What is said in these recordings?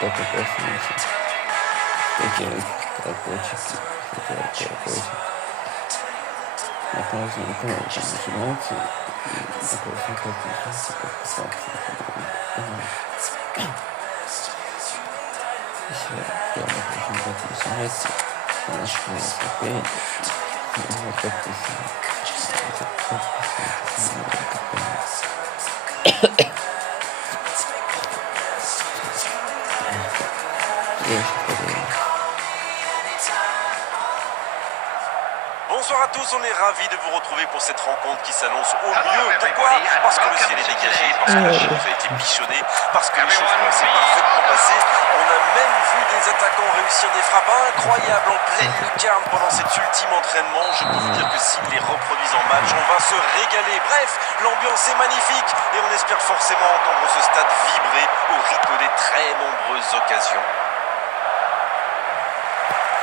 такой красивый. Такие колокольчики. Это разные каналы там начинаются. Такой симпатичный. Еще прямо очень подписывается. Наш велосипед. Вот подписывается. Bonsoir à tous, on est ravis de vous retrouver pour cette rencontre qui s'annonce au mieux. Pourquoi? Parce que le ciel est dégagé, parce que la chose a été bichonnée, parce que les choses s'est parfaitement passées. On a même vu des attaquants réussir des frappes incroyables en pleine lucarne pendant cet ultime entraînement. Je peux vous dire que s'ils les reproduisent en match, on va se régaler. Bref, l'ambiance est magnifique et on espère forcément entendre ce stade vibrer au rythme des très nombreuses occasions.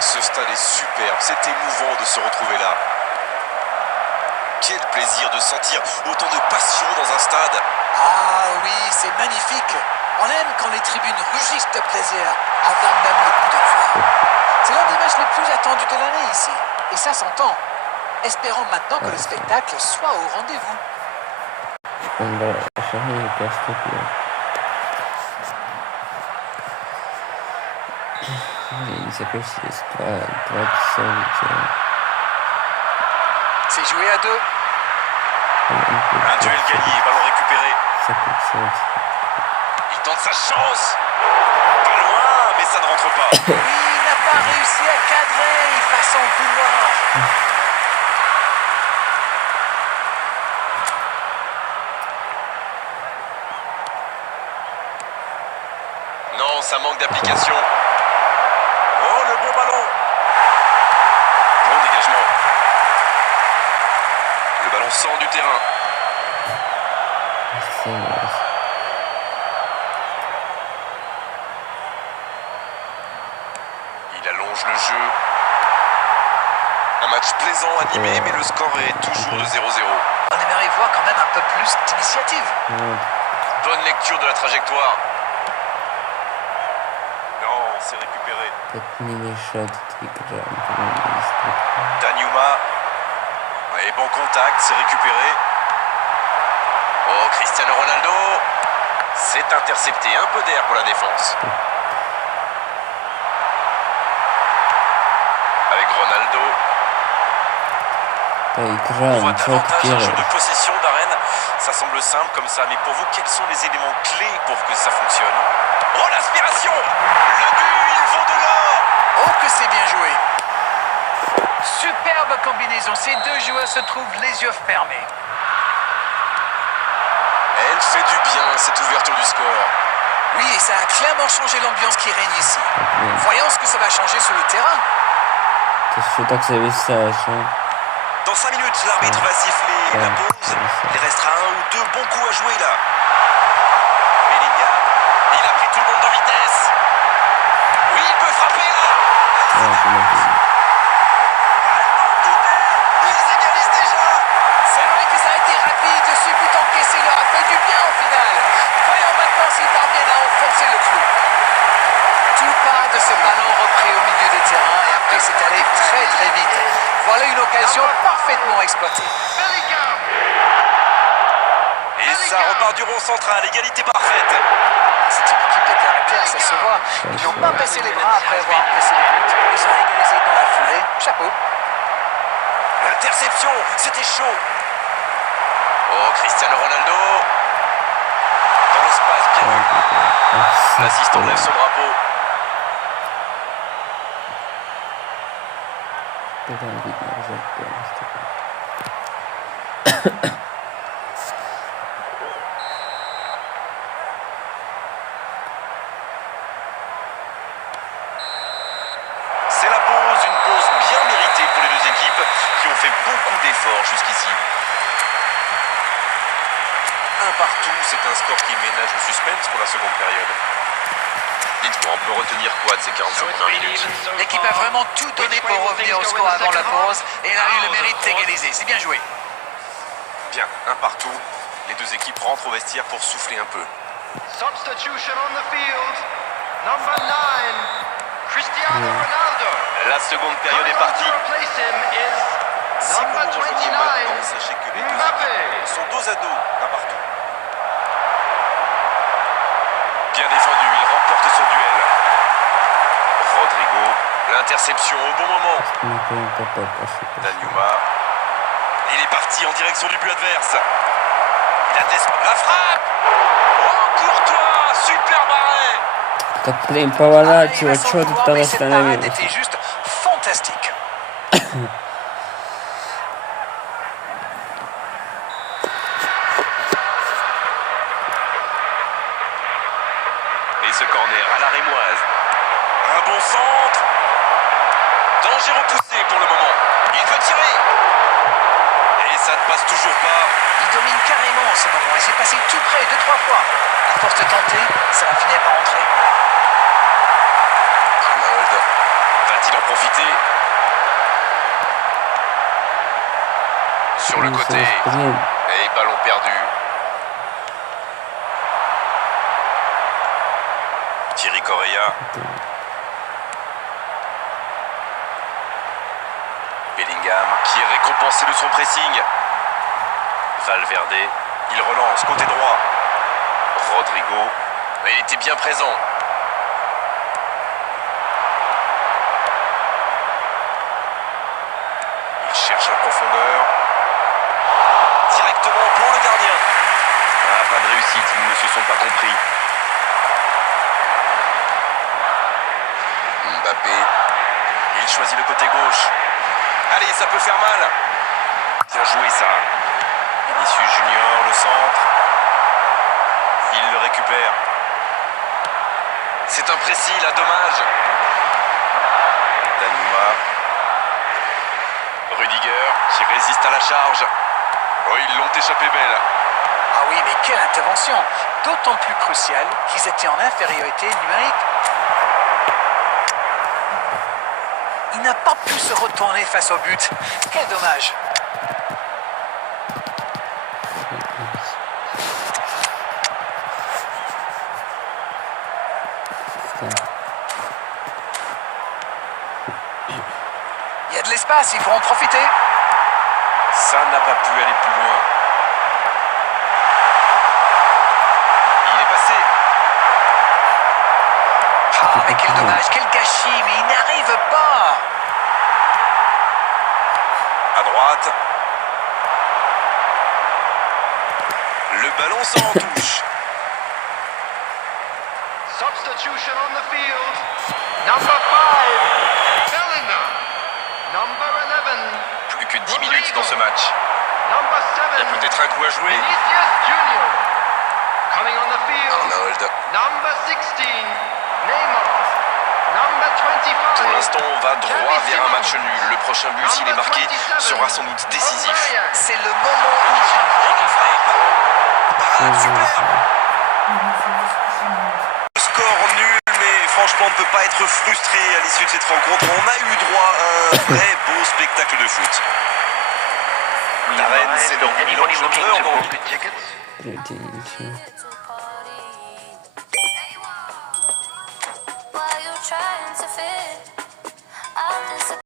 Ce stade est superbe, c'est émouvant de se retrouver là. Quel plaisir de sentir autant de passion dans un stade. Ah oui, c'est magnifique. On aime quand les tribunes rugissent de plaisir, avant même le coup d'envoi. C'est l'un des matchs les plus attendus de l'année ici, et ça s'entend. Espérons maintenant que le spectacle soit au rendez-vous. C'est joué à deux. Un duel gagné, ballon récupéré. Il tente sa chance. Pas loin, mais ça ne rentre pas. Oui, il n'a pas réussi à cadrer, il va s'en vouloir. Non, ça manque d'application. Oh, le bon ballon. Bon dégagement. Le ballon sort du terrain. Il allonge le jeu. Un match plaisant, animé, mais le score est toujours de 0-0. On aimerait voir quand même un peu plus d'initiative. Bonne lecture de la trajectoire. Non, c'est récupéré. Danjuma. Et bon contact, c'est récupéré. Oh, Cristiano Ronaldo. C'est intercepté, un peu d'air pour la défense. Avec Ronaldo. On voit davantage un jeu de possession d'arène. Ça semble simple comme ça, mais pour vous, quels sont les éléments clés pour que ça fonctionne? Oh, l'aspiration! Le but, il vaut de l'or! Oh, que c'est bien joué! Superbe combinaison, ces deux joueurs se trouvent les yeux fermés. Elle fait du bien, cette ouverture du score. Oui, et ça a clairement changé l'ambiance qui règne ici. Voyons ce que ça va changer sur le terrain. Dans 5 minutes, l'arbitre va siffler la pause. Il restera un ou deux bons coups à jouer là. Bellingham, il a pris tout le monde de vitesse. Oui, il peut frapper là. Ils égalisent déjà. C'est vrai que ça a été rapide, ce but encaissé leur a fait du bien au final. Voyons maintenant s'ils parviennent à enfoncer le clou. Tout part de ce ballon repris au milieu des terrains et après c'est allé très très vite. Voilà une occasion parfaitement exploitée. Et ça repart du rond central, égalité parfaite. C'est une équipe de caractère, ça se voit. Ils n'ont pas baissé les bras après avoir encaissé le but. Ils ont égalisé dans la foulée. Chapeau. L'interception, c'était chaud. Oh, Cristiano Ronaldo. Dans l'espace, bien vu. L'assistant lève son drapeau. C'est la pause, une pause bien méritée pour les deux équipes qui ont fait beaucoup d'efforts jusqu'ici. Un partout, c'est un score qui ménage le suspense pour la seconde période. Dites-moi, on peut retenir quoi de ces 45 premières minutes? L'équipe a vraiment tout donné pour revenir au score avant la pause et elle a eu le mérite d'égaliser. C'est bien joué. Bien, un partout. Les deux équipes rentrent au vestiaire pour souffler un peu. Number 9, Cristiano Ronaldo. La seconde période est partie. Replace him is Si vous number nous rejoignez 29, maintenant, sachez que les deux Mbappé. équipes sont dos à dos, un partout. Bien défendu, il remporte son duel. Rodrigo, l'interception au bon moment. Danjuma. Il est parti en direction du but adverse. Il a la frappe. Oh, Courtois, super barré. Takdirem Pavardacci il va ve s'en çok vouloir, mais cette parade tanıştıramıyoruz. était juste fantastique. Et ce corner à la rémoise. Un bon centre. Danger repoussé pour le moment. Il veut tirer. Et ça ne passe toujours pas. Il domine carrément en ce moment et c'est passé tout près 2-3 fois. À force de tenter, ça va finir par entrer. Arnold va-t-il en profiter? Sur le côté. Et ballon perdu. Thierry Correa. Bellingham qui est récompensé de son pressing. Valverde, il relance côté droit. Rodrigo, il était bien présent. Il cherche la profondeur. Directement pour le gardien. Ah, pas de réussite, ils ne se sont pas compris. Mbappé, il choisit le côté gauche. Allez, ça peut faire mal. Bien joué ça. Vinicius Junior, le centre. Il le récupère. C'est imprécis, là, dommage. Danjuma. Rudiger qui résiste à la charge. Oh, ils l'ont échappé belle. Ah oui, mais quelle intervention! D'autant plus cruciale qu'ils étaient en infériorité numérique. Il n'a pas pu se retourner face au but. Quel dommage! Il y a de l'espace, il faut en profiter. Ça n'a pas pu aller plus loin. Il est passé. Ah, mais quel dommage, quel gâchis, mais il n'arrive pas. À droite. Le ballon s'en touche. Substitution on the field. Number 5, Bellingham. Number 11, Plus que 10 minutes dans ce match. number Il y a 7, peut-être un coup à jouer. Vinicius Junior. Coming on the field. Arnold. Number 16, Neymar. Number 25. Pour l'instant, on va droit vers un match nul. Le prochain but, s'il est marqué, sera sans doute décisif. C'est le moment où il faut délivrer. Ah, super. Score nul, mais franchement, on ne peut pas être frustré à l'issue de cette rencontre. On a eu droit à un vrai beau spectacle de foot. La reine, c'est dans Milan, je meurs d'envie. Why you trying to fit? I'm disappointed.